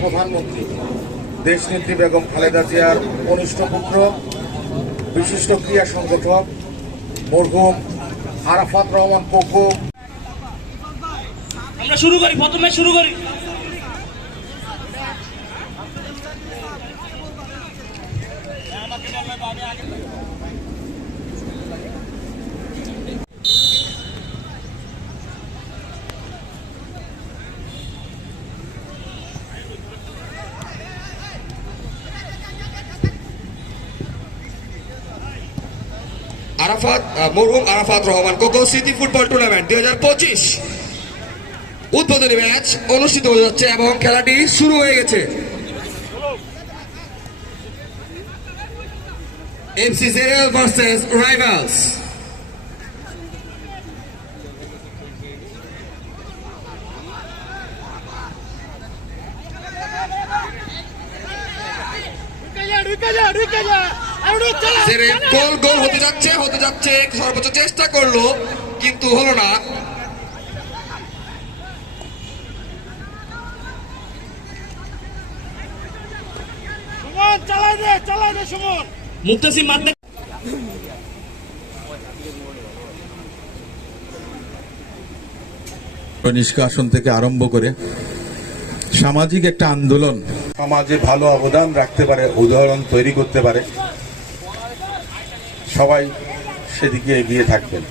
প্রধানমন্ত্রী দেশনেত্রী বেগম খালেদা জিয়ার কনিষ্ঠ পুত্র বিশিষ্ট ক্রীড়া সংগঠক মরহুম আরাফাত রহমান পপু। আমরা শুরু করি, প্রথমে শুরু করি। মরহুম আরাফাত রহমান কোকো স্মৃতি ফুটবল টুর্নামেন্ট 2025 উদ্বোধনী ম্যাচ অনুষ্ঠিত হয়ে যাচ্ছে এবং খেলাটি শুরু হয়ে গেছে। এফসি জেরেল ভার্সেস রাইভালস। গোল হতে যাচ্ছে সর্বোচ্চ চেষ্টা করলো কিন্তু হলো না। মুক্তাসিম মারতে নিষ্কাশন থেকে আরম্ভ করে সামাজিক একটা আন্দোলন সমাজে ভালো অবদান রাখতে পারে, উদাহরণ তৈরি করতে পারে, সবাই সেদিকে এগিয়ে থাকবেন।